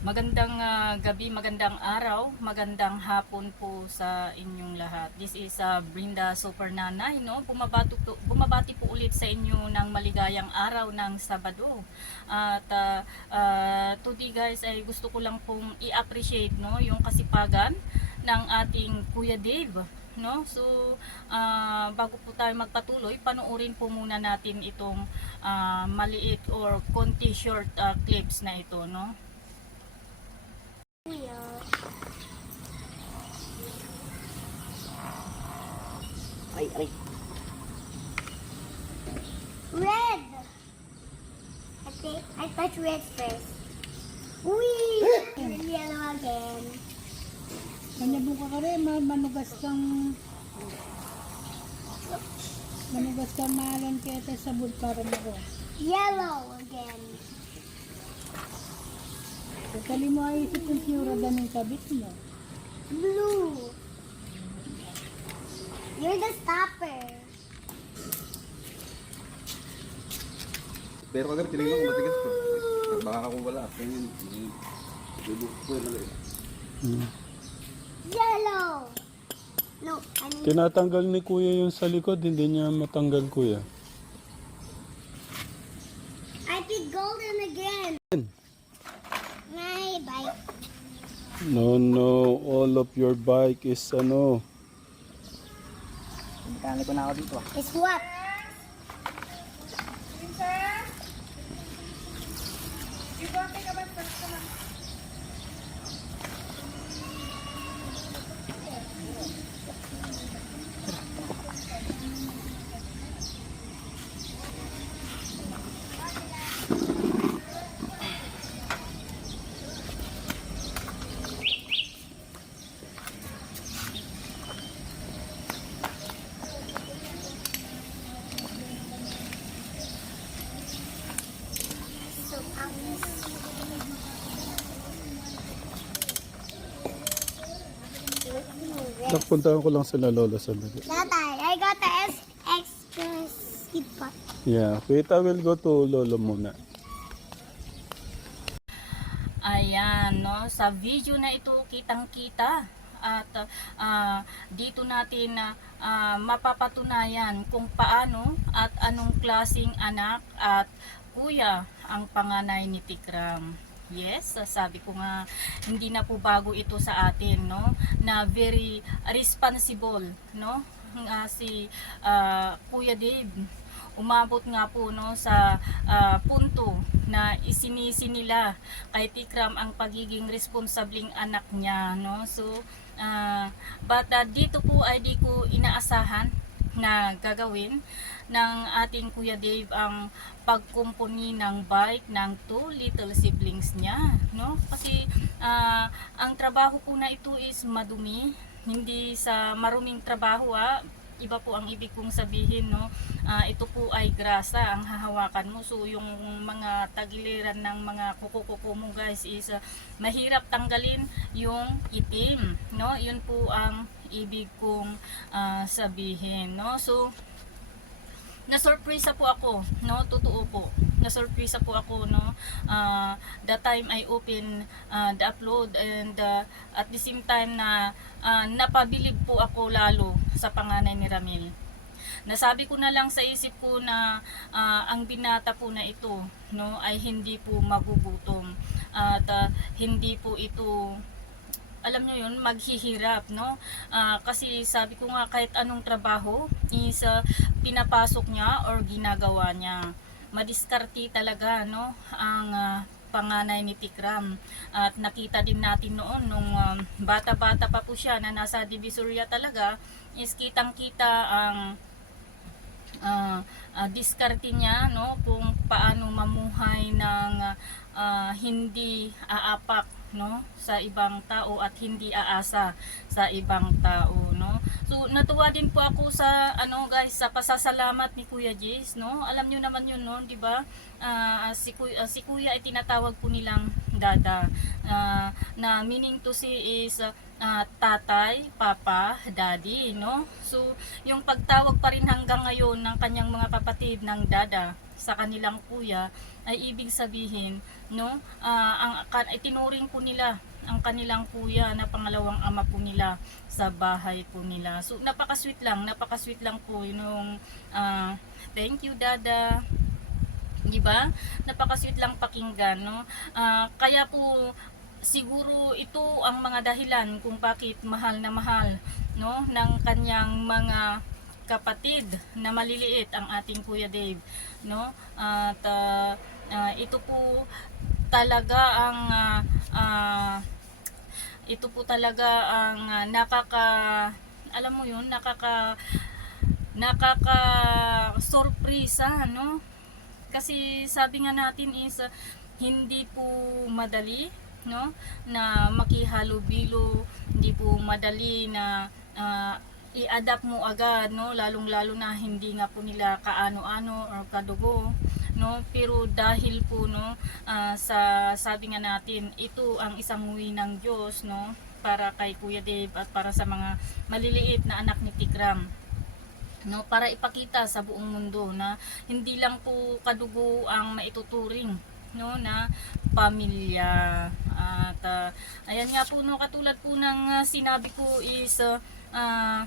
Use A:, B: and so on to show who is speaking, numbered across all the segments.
A: Magandang ah, gabi, magandang araw, magandang hapon po sa inyong lahat. This is ah, Brinda Super Nanay, no? Bumabati, po, bumabati po ulit sa inyo ng maligayang araw ng Sabado. At ah, ah, today guys ay gusto ko lang pong i-appreciate no yung kasipagan ng ating Kuya Dave no so ah, bago po tayo magpatuloy panoorin po muna natin itong ah, maliit or konti short ah, clips na ito no
B: Ay, ay.
C: Red. I think I touch red first. Wee! Yellow again.
D: Manyabong ka ka rin, ma- manugas kang manugas kang mahalan kaya tayo sa bud para mo ko.
C: Yellow again.
D: Kali mo ay isip kung siyura ganun kabit mo.
C: Blue. You're the stopper.
E: Pero kagad tinignan ko matigas ko. Baka ako wala. Kaya yun, bubuk ko yung maliit.
C: Yellow. No, I mean
F: Tinatanggal ni kuya yung sa likod, hindi niya matanggal kuya.
C: I pick golden again. My bike.
F: No, no, all of your bike is ano.
B: Kaya ko na ako dito ah.
C: It's what? So, um,
F: Napuntahan ko lang sila lola sa likod.
C: Tatay, I got the S- extra seed pot.
F: Yeah, I will go to lolo muna.
A: Ayan, no? Sa video na ito, kitang-kita. At ah, dito natin na ah, mapapatunayan kung paano at anong klasing anak at kuya ang panganay ni Tikram. Yes, sabi ko nga hindi na po bago ito sa atin, no? Na very responsible, no? Nga si ah, Kuya Dave umabot nga po no sa ah, punto na isinisi nila kay Tikram ang pagiging responsabling anak niya no so ah, but ah, dito po ay di ko inaasahan na gagawin ng ating Kuya Dave ang pagkumpuni ng bike ng two little siblings niya no? Kasi ah, ang trabaho po na ito is madumi. Hindi sa maruming trabaho ah iba po ang ibig kong sabihin no? Ah, ito po ay grasa ang hahawakan mo. So yung mga tagiliran ng mga kuko-kuko mo guys is ah, mahirap tanggalin yung itim no? Yun po ang ibig kong ah, sabihin no? So na-surprise po ako, no? Totoo po. Na-surprise po ako, no? Ah, the time I open ah, the upload and ah, at the same time na ah, napabilib po ako lalo sa panganay ni Ramil. Nasabi ko na lang sa isip ko na ah, ang binata po na ito, no, ay hindi po magugutom. At ah, hindi po ito alam nyo yun, maghihirap, no? Ah, kasi sabi ko nga kahit anong trabaho is ah, pinapasok niya or ginagawa niya. Madiskarte talaga, no? Ang ah, panganay ni Tikram. At nakita din natin noon nung bata-bata pa po siya na nasa Divisoria talaga is kitang-kita ang ah ah, diskarte niya no kung paano mamuhay ng ah, hindi aapak no sa ibang tao at hindi aasa sa ibang tao no. So natuwa din po ako sa ano guys sa pasasalamat ni Kuya Jace no. Alam niyo naman yun no di ba? Ah, si, Kuya, si Kuya ay tinatawag po nilang dada. Ah, na meaning to say is ah, tatay, papa, daddy, no? So, yung pagtawag pa rin hanggang ngayon ng kanyang mga kapatid ng dada sa kanilang kuya ay ibig sabihin no ah, ang itinuring po nila ang kanilang kuya na pangalawang ama po nila sa bahay po nila. So napaka-sweet lang, napaka-sweet lang po nung ah, thank you dada. 'Di ba? Napaka-sweet lang pakinggan, no? Ah, kaya po siguro ito ang mga dahilan kung bakit mahal na mahal no ng kanyang mga kapatid na maliliit ang ating Kuya Dave no? At ah, ah, ito po talaga ang ah, ah, ito po talaga ang ah, nakaka alam mo yun nakaka nakaka sorpresa no? Kasi sabi nga natin is ah, hindi po madali no? Na makihalo-bilo hindi po madali na ah, i-adapt mo agad no? Lalong lalo na hindi nga po nila kaano-ano or kadugo no? Pero dahil po no ah, sa sabi nga natin ito ang isang uwi ng Diyos no? Para kay Kuya Dave at para sa mga maliliit na anak ni Tikram no? Para ipakita sa buong mundo na hindi lang po kadugo ang maituturing no? Na pamilya. At ah, ayan nga po no? Katulad po ng ah, sinabi ko is ah, ah,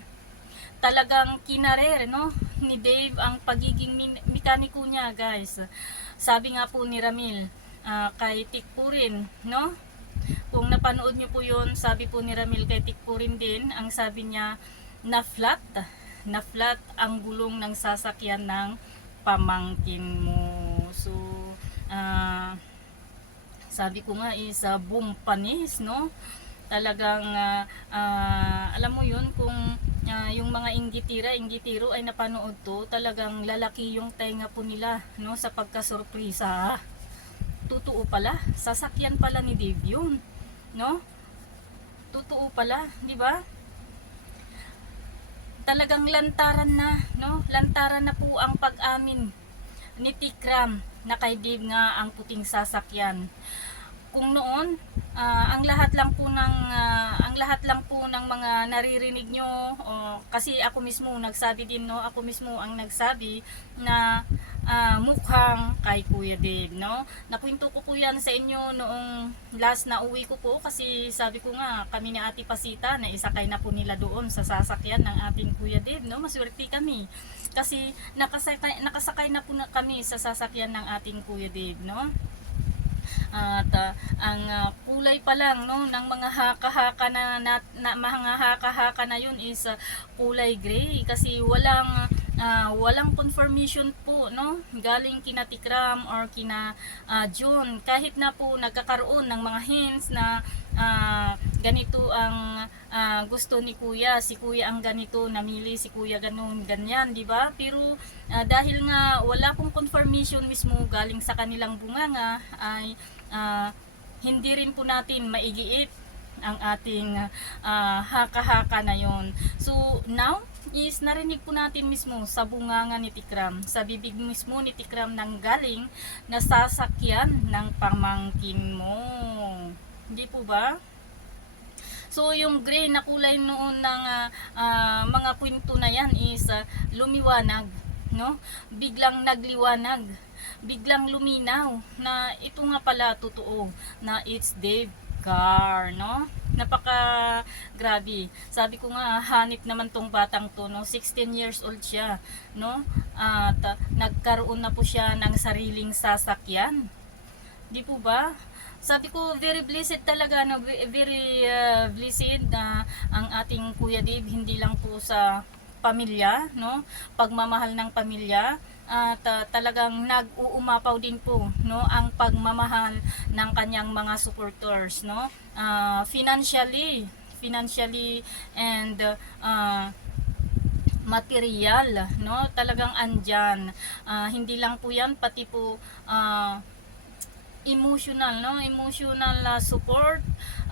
A: talagang kinarer no? Ni Dave ang pagiging mekaniko niya guys. Sabi nga po ni Ramil ah, kay Tikpurin no? Kung napanood niyo po yun sabi po ni Ramil kay Tikpurin din ang sabi niya na flat na flat ang gulong ng sasakyan ng pamangkin mo. So ah, sabi ko nga is uh, boom panis no? Talagang ah, ah, alam mo yun kung ah, yung mga inggitira inggitiro ay napanood to. Talagang lalaki yung tenga po nila no sa pagkasurprisa. Totoo pala. Sasakyan pala ni Dave yun no? Totoo pala di ba? Talagang lantaran na no? Lantaran na po ang pag-amin ni Tikram na kay Dave nga ang puting sasakyan. Kung noon ah, ang lahat lang po ng ah, ang lahat lang po ng mga naririnig nyo o, kasi ako mismo nagsabi din no? Ako mismo ang nagsabi na ah, mukhang kay Kuya Dave no? Nakwento ko po yan sa inyo noong last na uwi ko po kasi sabi ko nga kami ni Ate Pasita na isakay na po nila doon sa sasakyan ng ating Kuya Dave no? Maswerte kami. Kasi nakasakay, nakasakay na po na kami sa sasakyan ng ating Kuya Dave no at ah, ang ah, kulay pa lang no ng mga haka-haka na, na, na mga haka-haka na yun is ah, kulay gray. Kasi walang ah, walang confirmation po no? Galing kina Tikram or kina ah, June. Kahit na po nagkakaroon ng mga hints na ah, ganito ang ah, gusto ni kuya. Si kuya ang ganito namili. Si kuya ganun ganyan di ba? Pero ah, dahil nga wala pong confirmation mismo galing sa kanilang bunganga ay ah, hindi rin po natin maigiit ang ating ah, haka-haka na yon. So now is narinig po natin mismo sa bunganga ni Tikram, sa bibig mismo ni Tikram nang galing na sasakyan ng pamangkin mo. Hindi po ba? So yung gray na kulay noon ng ah, mga kwento na yan is ah, lumiwanag, no? Biglang nagliwanag, biglang luminaw na ito nga pala totoo na it's Dave Carr, no? Napaka grabe. Sabi ko nga hanip naman tong batang to, no? 16 years old siya, no? At ah, nagkaroon na po siya ng sariling sasakyan. Di po ba? Sabi ko, very blessed talaga, no? Ve- very uh, blessed na ang ating Kuya Dave, hindi lang po sa pamilya, no? Pagmamahal ng pamilya, at uh, talagang nag-uumapaw din po, no? Ang pagmamahal ng kanyang mga supporters, no? Ah, financially, financially and uh, material, no? Talagang andyan. Ah, hindi lang po yan, pati po ah, emotional no? Emotional uh, support.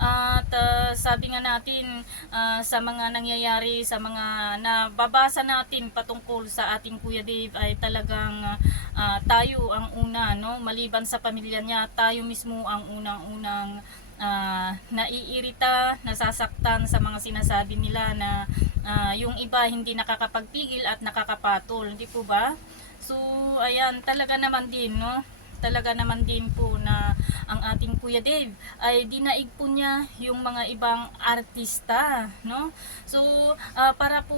A: At uh, sabi nga natin uh, sa mga nangyayari sa mga nababasa natin patungkol sa ating Kuya Dave ay talagang uh, tayo ang una no? Maliban sa pamilya niya tayo mismo ang unang-unang uh, naiirita nasasaktan sa mga sinasabi nila na uh, yung iba hindi nakakapagpigil at nakakapatol. Hindi po ba? So, ayan, talaga naman din, no? Talaga naman din po na ang ating Kuya Dave ay dinaig po niya yung mga ibang artista, no? So, ah, para po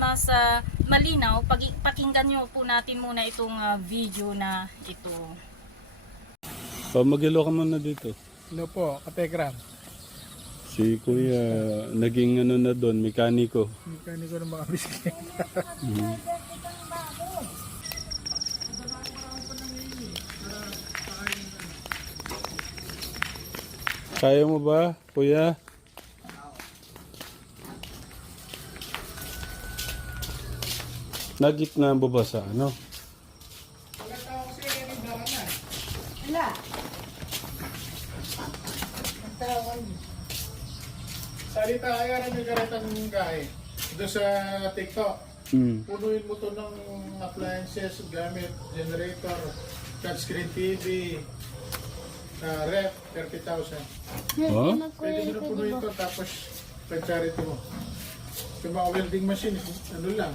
A: mas ah, malinaw, pag pakinggan nyo po natin muna itong ah, video na ito.
F: Pa magilo ka muna dito.
G: Hello po, Katekram.
F: Si Kuya, naging ano na doon, mekaniko.
G: Mekaniko ng mga bisikleta.
F: Kaya mo ba, Kuya? Nagitna mo ba sa ano?
D: Wala.
G: Salita kaya rin yung karetang gahe. Doon sa TikTok.
F: Mm.
G: Punuin mo to ng appliances, gamit, generator, touchscreen TV, uh, ref, 30,000.
F: Oh?
G: Pwede mo na punuin to tapos pag-charity mo. Yung mga welding machine, ano lang,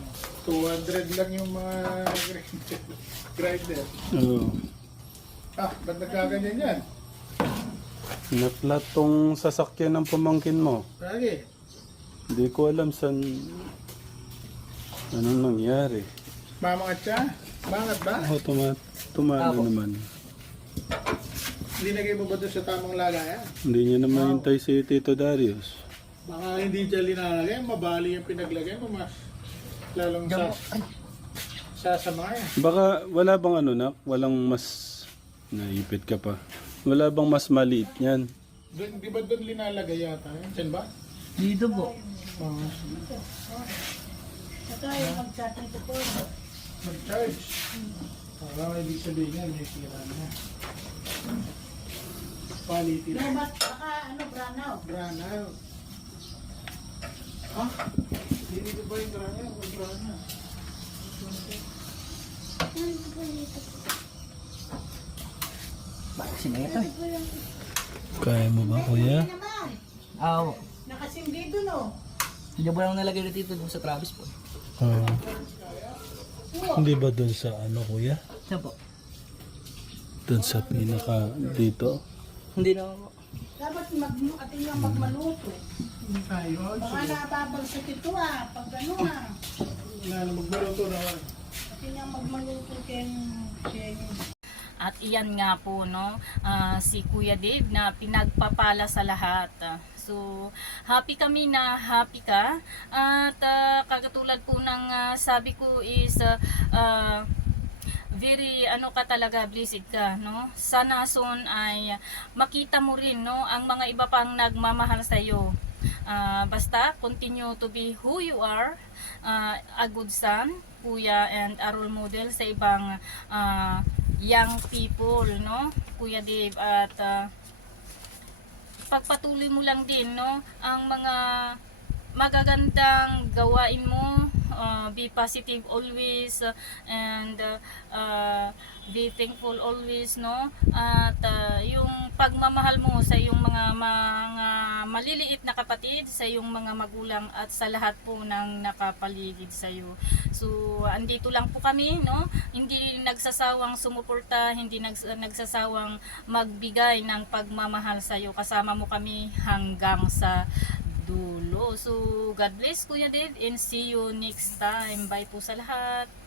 G: 200 lang yung mga grinder.
F: Oh.
G: Ah, ba't nagkaganyan yan?
F: Na-flat tong sasakyan ng pamangkin mo.
G: Lagi.
F: Hindi ko alam saan... Anong nangyari?
G: Mamangat siya? Mangat ba?
F: Ako, tuma tumano naman.
G: Linagay mo ba doon sa tamang lagayan?
F: Hindi niya naman hintay si Tito Darius.
G: Baka hindi dyan linalagay, mabali yung pinaglagay mo, mas lalong sa sasama yan.
F: Baka wala bang ano nak? Walang mas... Naipit ka pa. Wala bang mas maliit yan?
G: Doon, di ba doon linalagay yata? Yan, Diyan ba?
B: Dito po.
G: Oo.
D: Ito yung mag-chatting ko po.
G: Mag-charge. Ah, ibig sabihin yan, may sira na. Quality
D: No,
G: na.
D: but baka ano, branaw.
G: Brand out. Ha? Hindi ko ba yung? Yung brand out.
B: Bakit sineta eh.
F: Kaya mo ba kuya?
D: Naman,
B: Ah,
D: nakasindi doon oh.
B: hindi mo lang nalagay na dito sa Travis po.
F: Ah. hindi ba doon sa ano kuya?
B: Siya po.
F: Doon sa pinaka dito?
B: Hindi na po.
D: Dapat mag atin lang magmaluto.
G: Tayo.
D: Baka nababalsot ito ah, pag ano ah.
G: Wala na magbaluto naman.
D: Atin lang magmaluto ken
A: At iyan nga po no, ah, si Kuya Dave na pinagpapala sa lahat. Ah, So, happy kami na happy ka. At ah, kagatulad po ng ah, sabi ko is ah, ah, very ano ka talaga blessed ka no? Sana soon ay makita mo rin no ang mga iba pang nagmamahal sa iyo basta continue to be who you are ah, a good son kuya and a role model sa ibang ah, young people no? Kuya Dave at ah, pagpatuloy mo lang din no? Ang mga magagandang gawain mo uh, be positive always uh, and uh, uh, be thankful always no? At uh, yung pagmamahal mo sa iyong mga mga maliliit na kapatid sa iyong mga magulang at sa lahat po ng nakapaligid sa iyo so andito lang po kami no? Hindi nagsasawang sumuporta hindi nags- nagsasawang magbigay ng pagmamahal sa iyo kasama mo kami hanggang sa dulo. So, God bless Kuya Dave and see you next time. Bye po sa lahat.